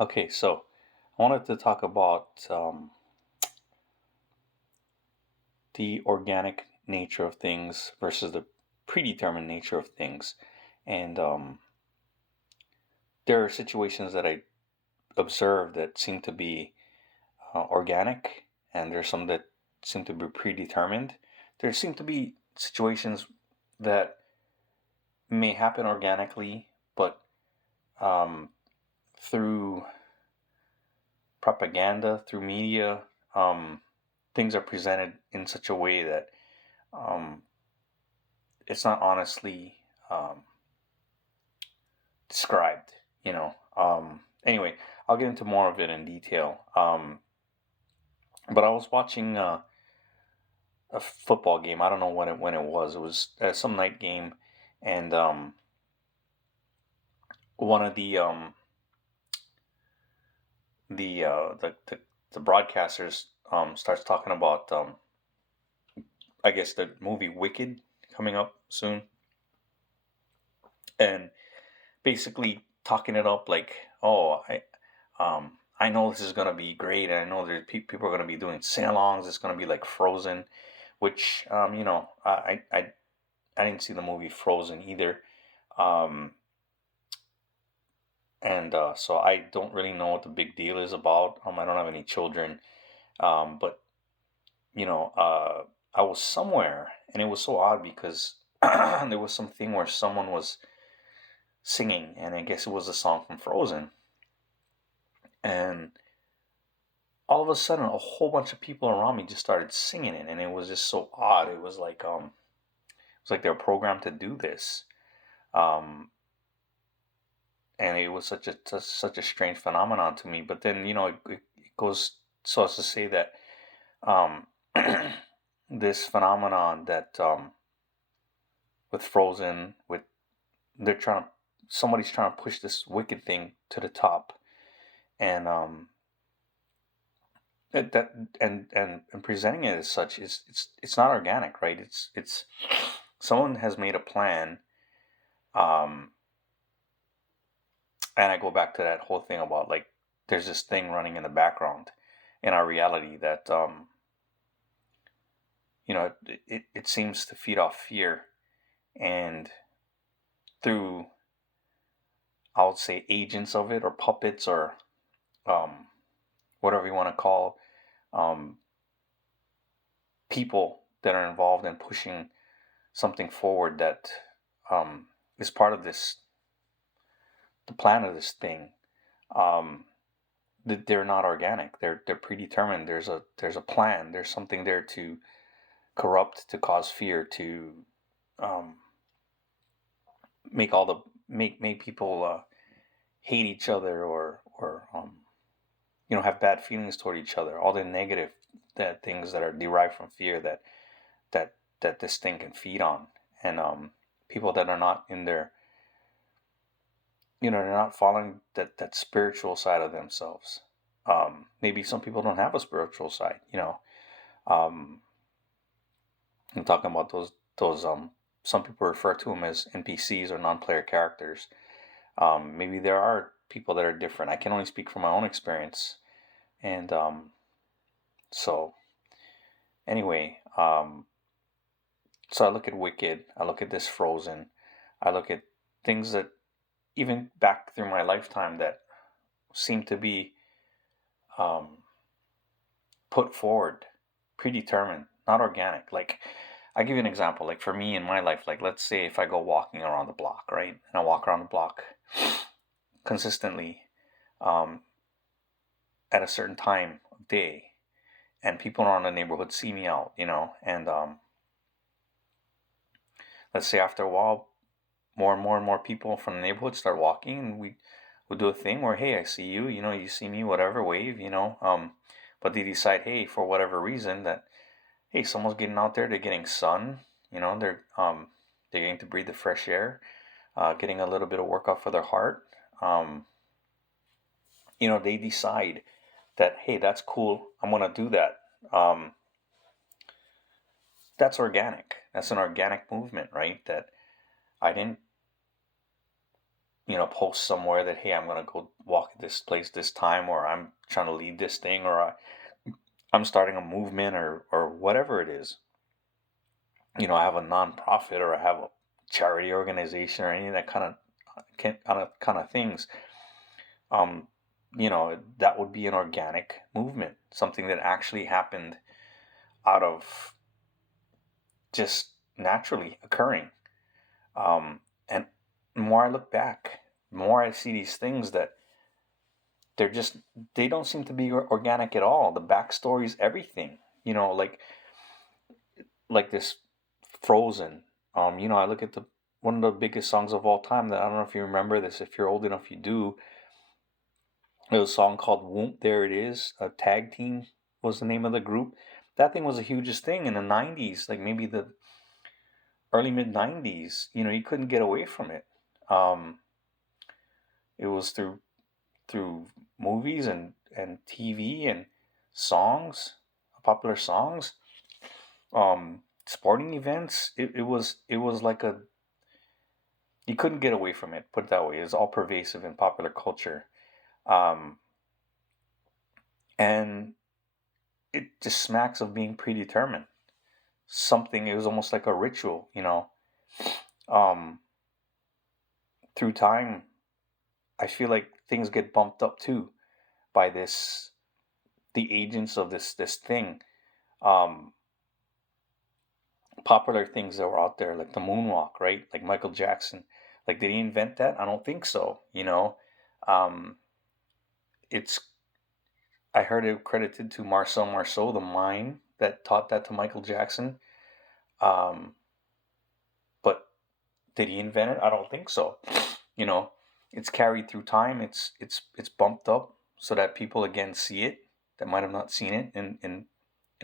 Okay, so I wanted to talk about the organic nature of things versus the predetermined nature of things. And there are situations that I observe that seem to be organic, and there's some that seem to be predetermined. There seem to be situations that may happen organically, but um, through propaganda, through media, um, things are presented in such a way that um, it's not honestly described. Anyway, I'll get into more of it in detail. But I was watching a football game. I don't know when it was. It was some night game, and one of the broadcasters starts talking about I guess the movie Wicked coming up soon, and basically talking it up like, oh, I know this is gonna be great, and I know that people are gonna be doing sing-alongs. It's gonna be like Frozen, which I didn't see the movie Frozen either, um, and so I don't really know what the big deal is about. I don't have any children, but I was somewhere, and it was so odd because there was something where someone was singing, and I guess it was a song from Frozen, and all of a sudden a whole bunch of people around me just started singing it, and it was just so odd. It was like they were programmed to do this, um, and it was such a strange phenomenon to me. But then it goes so as to say that um, this phenomenon that with Frozen, with they're trying to somebody's trying to push this wicked thing to the top, and that and presenting it as such is it's not organic, right? It's someone has made a plan, um, and I go back to that whole thing about like there's this thing running in the background in our reality that it seems to feed off fear, and through I would say agents of it or puppets or um, whatever you want to call um, people that are involved in pushing something forward that is part of the plan of this thing. Um, they're not organic. They're predetermined. There's a plan. There's something there to corrupt, to cause fear, to um, make all the make people hate each other or have bad feelings toward each other. All the negative that things that are derived from fear that this thing can feed on, and people that are not in their they're not following that spiritual side of themselves. Maybe some people don't have a spiritual side. Um, I'm talking about those some people refer to them as NPCs or non-player characters. Maybe there are people that are different. I can only speak from my own experience, and so anyway, so I look at Wicked, I look at this Frozen, I look at things that even back through my lifetime that seem to be um, put forward, predetermined, not organic. Like, I give you an example. Like for me in my life, like let's say if I go walking around the block, right, and I walk around the block consistently um, at a certain time of day, and people around the neighborhood see me out, and let's say after a while, more and more and more people from the neighborhood start walking, and we'll do a thing where, hey, I see you, you see me, whatever, wave, but they decide, hey, for whatever reason, that hey, someone's getting out there, they're getting sun, they're getting to breathe the fresh air, getting a little bit of workout for their heart. They decide that hey, that's cool, I'm gonna do that. That's organic. That's an organic movement, right? That I didn't post somewhere that, hey, I'm gonna go walk at this place this time, or I'm trying to lead this thing, or I'm starting a movement, or whatever it is. I have a nonprofit, or I have a charity organization, or any of that kind of things. Um, that would be an organic movement, something that actually happened out of just naturally occurring. And the more I look back, the more I see these things that they don't seem to be organic at all. The backstories, everything, like this Frozen. I look at the one of the biggest songs of all time. That I don't know if you remember this. If you're old enough, you do. It was a song called "Whoop." There it is. A Tag Team was the name of the group. That thing was the hugest thing in the '90s, like maybe the early mid '90s. You couldn't get away from it. Um, it was through movies and TV and songs, popular songs, sporting events. It was like you couldn't get away from it. Put it that way. It was all pervasive in popular culture, um, and it just smacks of being predetermined. Something. It was almost like a ritual. Um, through time, I feel like things get bumped up too by the agents of this thing. Um, Popular things that were out there, like the moonwalk, right? Like Michael Jackson. Like, did he invent that? I don't think so. Um, it's I heard it credited to Marcel Marceau, the mime that taught that to Michael Jackson. Um, but did he invent it? I don't think so. You know, it's carried through time. It's bumped up so that people again see it that might have not seen it in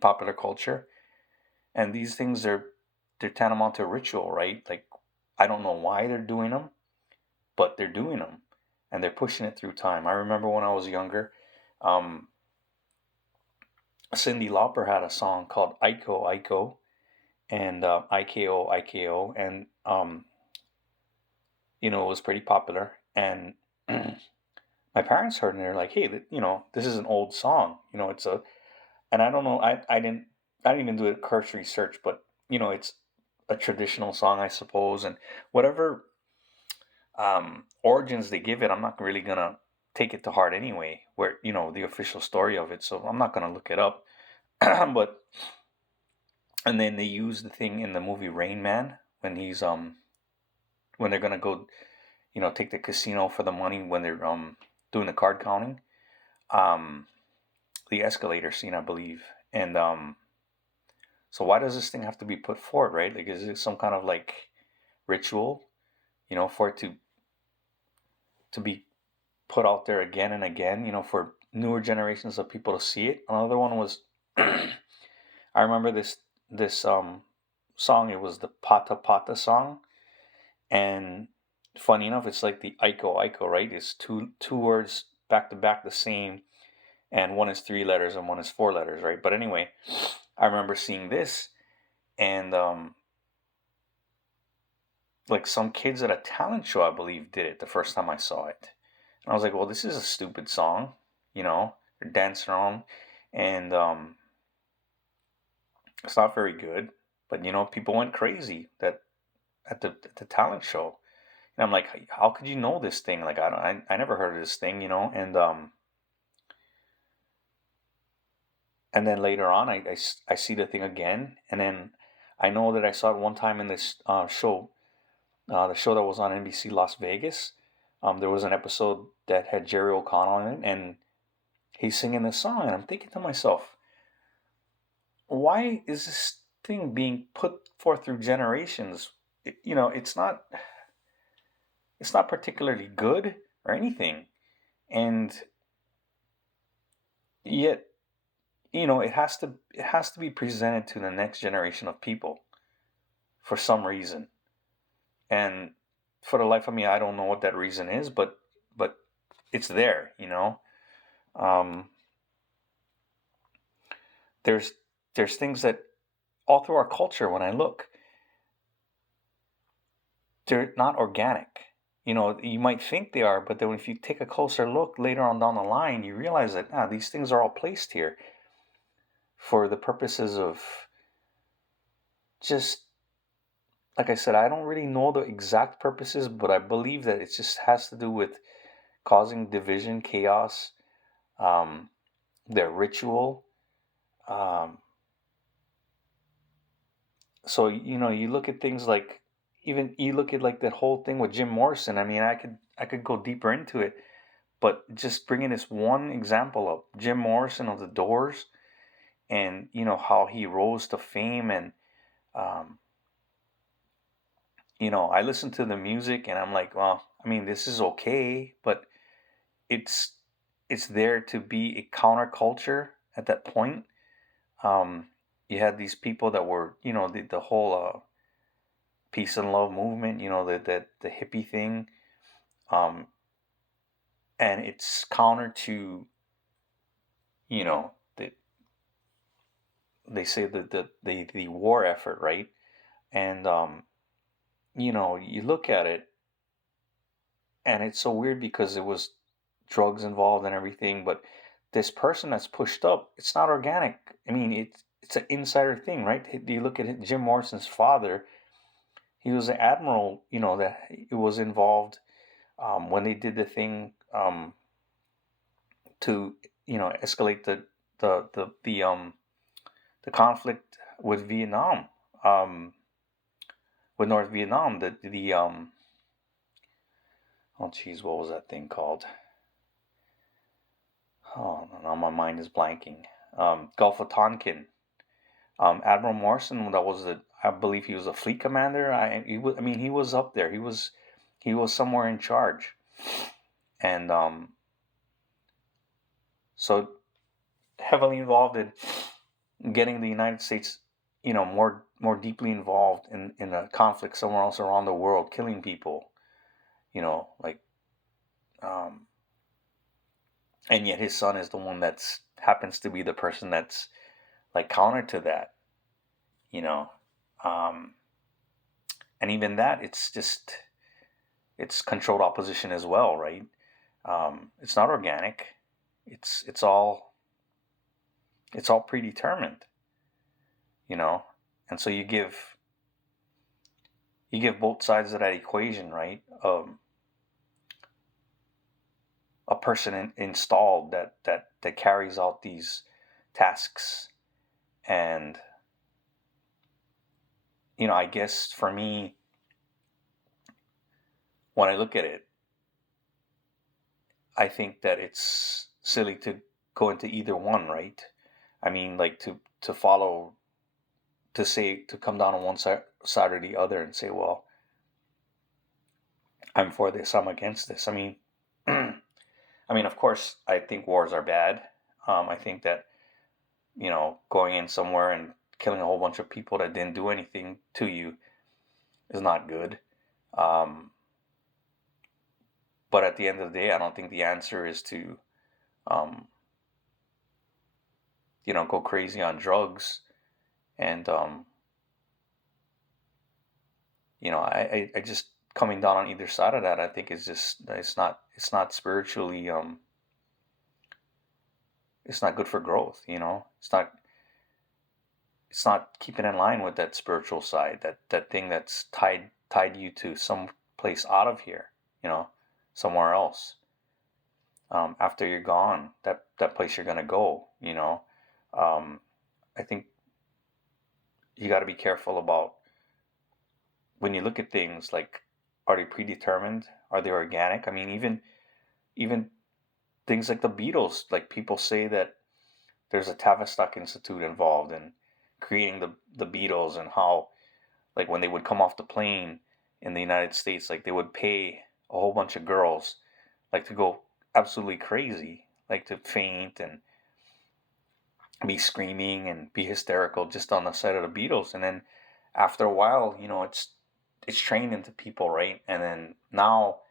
popular culture. And these things they're tantamount to ritual, right? Like, I don't know why they're doing them, but they're doing them, and they're pushing it through time. I remember when I was younger, um, Cyndi Lauper had a song called "Iko Iko" and "Iko Iko," and it was pretty popular. And my parents heard it, and they're like, "Hey, this is an old song. It's a." And I don't know, I didn't even do a cursory search, but it's a traditional song, I suppose, and whatever origins they give it, I'm not really gonna take it to heart anyway. Where the official story of it, so I'm not gonna look it up. But and then they use the thing in the movie Rain Man when they're gonna go take the casino for the money when they're doing the card counting, um the escalator scene, I believe. And so why does this thing have to be put forward, right? Like, is it some kind of like ritual, for it to be put out there again and again, for newer generations of people to see it? Another one was I remember this song. It was the Pata Pata song, and funny enough, it's like the Iko Iko, right? It's two words back to back the same, and one is 3 letters and one is 4 letters, right? But anyway, I remember seeing this, and like some kids at a talent show, I believe, did it the first time I saw it. And I was like, well, this is a stupid song, they're dancing around, and it's not very good. But people went crazy that at the talent show, and I'm like, how could you know this thing? Like, I never heard of this thing, and then later on, I see the thing again, and then I know that I saw it one time in this show, the show that was on NBC Las Vegas. There was an episode that had Jerry O'Connell in it, and he's singing this song, and I'm thinking to myself, why is this thing being put forth through generations? It's not particularly good or anything, and yet it has to be presented to the next generation of people for some reason. And for the life of me, I don't know what that reason is, but it's there. Um, there's there's things that all through our culture, when I look, they're not organic. you might think they are, but then if you take a closer look later on down the line, you realize that these things are all placed here for the purposes of just, like I said, I don't really know the exact purposes, but I believe that it just has to do with causing division, chaos, um, their ritual. Um, so you look at things like, even you look at like that whole thing with Jim Morrison. I mean, I could go deeper into it, but just bringing this one example up, Jim Morrison of the Doors, and how he rose to fame, and um, I listen to the music and I'm like, well, I mean, this is okay, but it's it's there to be a counterculture at that point. Um, you had these people that were, the whole peace and love movement, the hippie thing, um, and it's counter to, they say the war effort, right? And you look at it, and it's so weird because it was drugs involved and everything, but this person that's pushed up, it's not organic. I mean, it's an insider thing, right? You look at Jim Morrison's father; he was an admiral, that it was involved when they did the thing to escalate the conflict with Vietnam, with North Vietnam. The oh geez, what was that thing called? Oh, now my mind is blanking. Gulf of Tonkin. Admiral Morrison, I believe he was a fleet commander. I mean, he was up there. He was somewhere in charge, and so heavily involved in getting the United States, more deeply involved in a conflict somewhere else around the world, killing people, like, um, and yet his son is the one that's happens to be the person that's like counter to that, you know, um, and even that, it's controlled opposition as well, right? It's not organic. It's all predetermined, you know, and so you give both sides of that equation, right? A person installed that carries out these tasks, and I guess for me, when I look at it, I think that it's silly to go into either one, right? I mean, like, to follow, to come down on one side or the other and say, well, I'm for this, I'm against this. I mean, of course, I think wars are bad. I think that going in somewhere and killing a whole bunch of people that didn't do anything to you is not good. Um, but at the end of the day, I don't think the answer is to, um, go crazy on drugs. And, I just coming down on either side of that, I think it's not spiritually, it's not good for growth. It's not keeping in line with that spiritual side, that thing that's tied you to some place out of here, somewhere else. After you're gone, that place you're gonna go. Um, I think you got to be careful about when you look at things like, are they predetermined? Are they organic? I mean, even things like the Beatles, like, people say that there's a Tavistock Institute involved in creating the Beatles, and how, like, when they would come off the plane in the United States, like, they would pay a whole bunch of girls, like, to go absolutely crazy, like, to faint and be screaming and be hysterical just on the sight of the Beatles. And then after a while, it's trained into people, right? And then now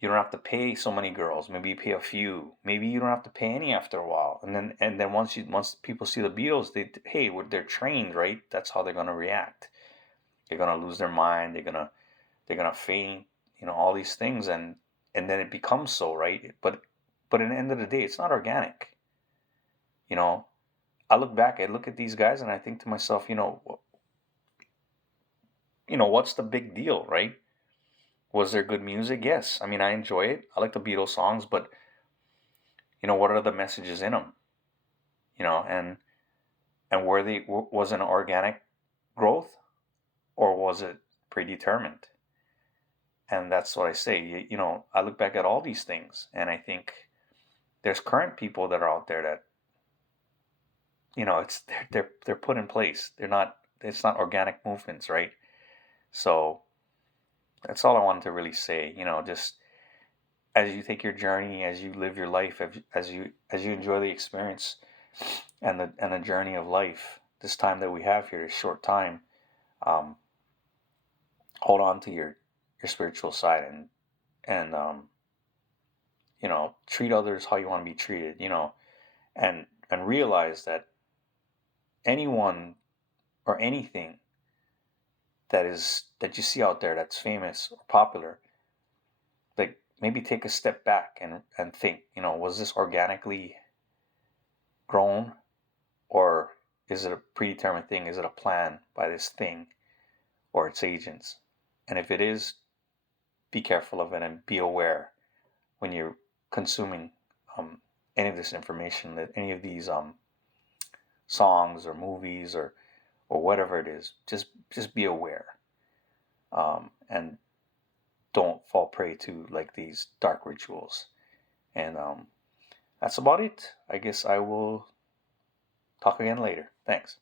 you don't have to pay so many girls. Maybe you pay a few. Maybe you don't have to pay any after a while. And then once people see the Beatles, they're trained, right? That's how they're gonna react. They're gonna lose their mind. They're gonna faint. all these things, and then it becomes so, right? But at the end of the day, it's not organic. You know, I look at these guys, and I think to myself, what's the big deal, right? Was there good music? Yes. I mean, I enjoy it. I like the Beatles songs, but what are the messages in them? And was it an organic growth, or was it predetermined? And that's what I say. I look back at all these things, and I think there's current people that are out there that it's they're put in place. It's not organic movements, right? So that's all I wanted to really say. Just as you take your journey, as you live your life, as you enjoy the experience and the journey of life, this time that we have here, this short time, um, hold on to your spiritual side, and treat others how you want to be treated. And realize that anyone or anything that you see out there that's famous or popular, like, maybe take a step back and think, was this organically grown, or is it a predetermined thing? Is it a plan by this thing or its agents? And if it is, be careful of it and be aware when you're consuming um, any of this information, that any of these songs or movies or whatever it is. Just be aware, and don't fall prey to like these dark rituals. And that's about it. I guess I will talk again later. Thanks.